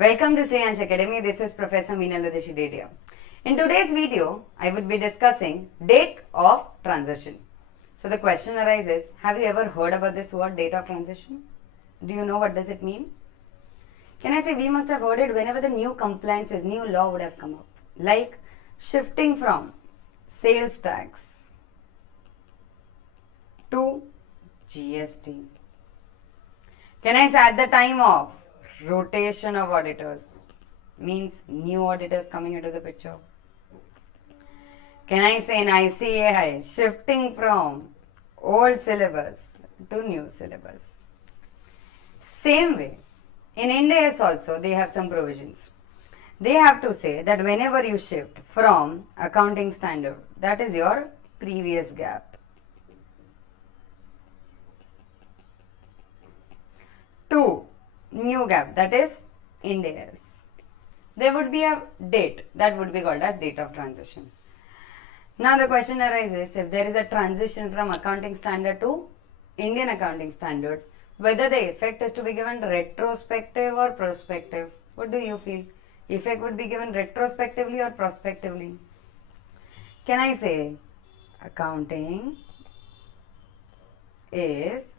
Welcome to Shreyansh Academy. This is Professor Meenal Desia. In today's video, I would be discussing date of transition. So the question arises, have you ever heard about this word date of transition? Do you know what does it mean? Can I say we must have heard it whenever the new compliances, new law would have come up. Like shifting from sales tax to GST. Can I say at the time of rotation of auditors, means new auditors coming into the picture? Can I say in ICAI, shifting from old syllabus to new syllabus? Same way, in India also they have some provisions. They have to say that whenever you shift from accounting standard, that is your previous gap, to new gap, that is Ind AS, there would be a date that would be called as date of transition. Now the question arises, if there is a transition from accounting standard to Indian accounting standards, whether the effect is to be given retrospective or prospective. What do you feel? Effect would be given retrospectively or prospectively? Can I say accounting is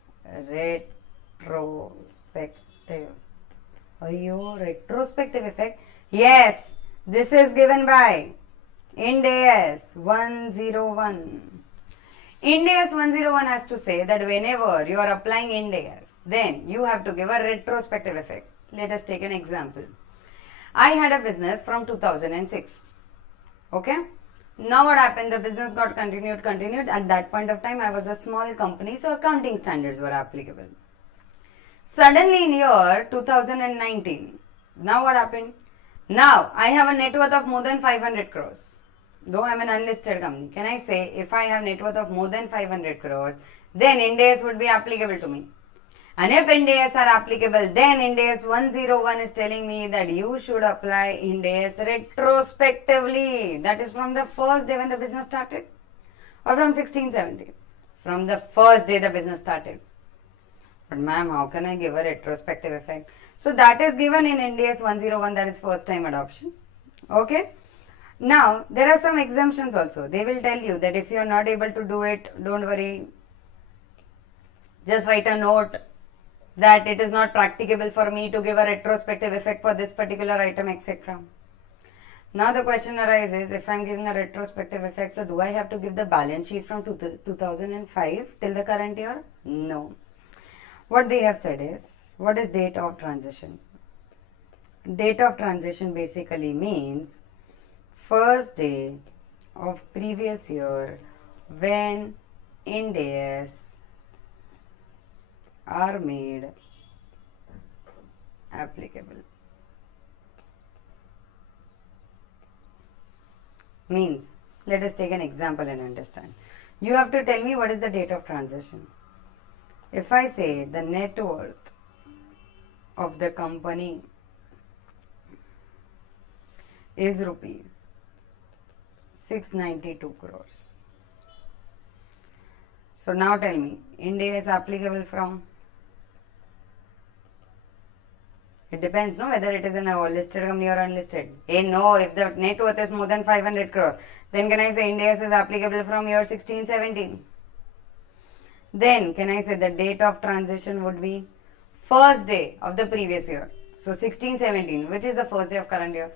retrospective? Retrospective effect? Yes, this is given by Ind AS 101. Ind AS 101 has to say that whenever you are applying Ind AS, then you have to give a retrospective effect. Let us take an example. I had a business from 2006. Okay? Now what happened? The business got continued. At that point of time, I was a small company, so accounting standards were applicable. Suddenly in year 2019, now what happened? Now I have a net worth of more than 500 crores. Though I am an unlisted company, can I say if I have net worth of more than 500 crores, then Ind AS would be applicable to me. And if Ind AS are applicable, then Ind AS 101 is telling me that you should apply Ind AS retrospectively. That is from the first day when the business started, or from 1670. From the first day the business started. But ma'am, how can I give a retrospective effect? So that is given in Ind AS 101, that is first time adoption. Okay. Now, there are some exemptions also. They will tell you that if you are not able to do it, don't worry. Just write a note that it is not practicable for me to give a retrospective effect for this particular item, etc. Now the question arises, if I am giving a retrospective effect, so do I have to give the balance sheet from 2005 till the current year? No. What they have said is, what is date of transition? Date of transition basically means first day of previous year when Ind AS are made applicable. Means, let us take an example and understand. You have to tell me what is the date of transition. If I say the net worth of the company is rupees 692 crores. So now tell me, Ind AS applicable from? It depends, no, whether it is in a listed company or unlisted. No, if the net worth is more than 500 crores, then can I say Ind AS is applicable from year 1617? Then can I say the date of transition would be first day of the previous year. So 1617, which is the first day of current year?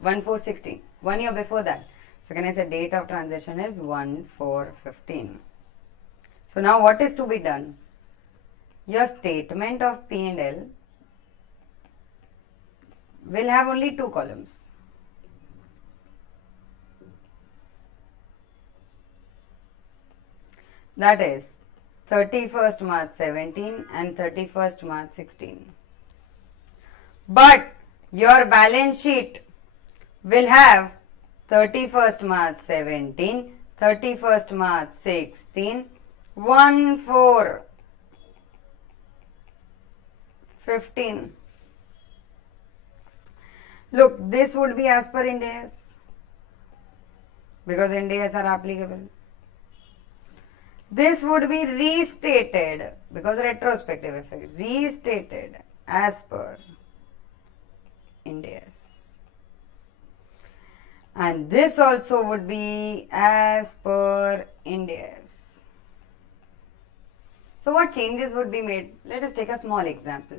1416, 1 year before that. So can I say date of transition is 1415. So now what is to be done? Your statement of P&L will have only two columns. That is 31st March 17 and 31st March 16. But your balance sheet will have 31st March 17, 31st March 16, 1415. Look, this would be as per Ind AS because Ind AS are applicable. This would be restated because retrospective effect, restated as per Ind AS. And this also would be as per Ind AS. So what changes would be made? Let us take a small example.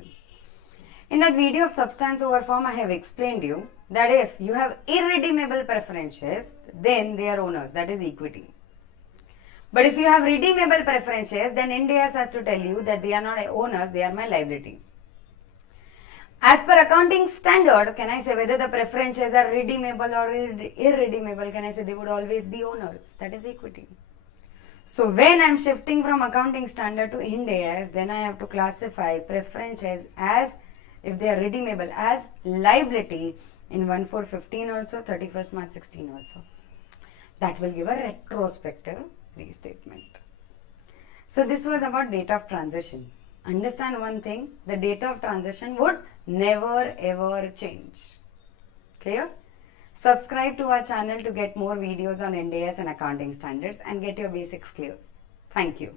In that video of substance over form, I have explained you that if you have irredeemable preferences, then they are owners, that is equity. But if you have redeemable preferences, then Ind AS has to tell you that they are not owners, they are my liability. As per accounting standard, can I say whether the preferences are redeemable or irredeemable? Can I say they would always be owners? That is equity. So when I am shifting from accounting standard to Ind AS, then I have to classify preferences as, if they are redeemable, as liability in 1/4/15 also, 31st March 16 also. That will give a retrospective restatement. So this was about date of transition. Understand one thing, the date of transition would never ever change. Clear? Subscribe to our channel to get more videos on Ind AS and accounting standards and get your basics clear. Thank you.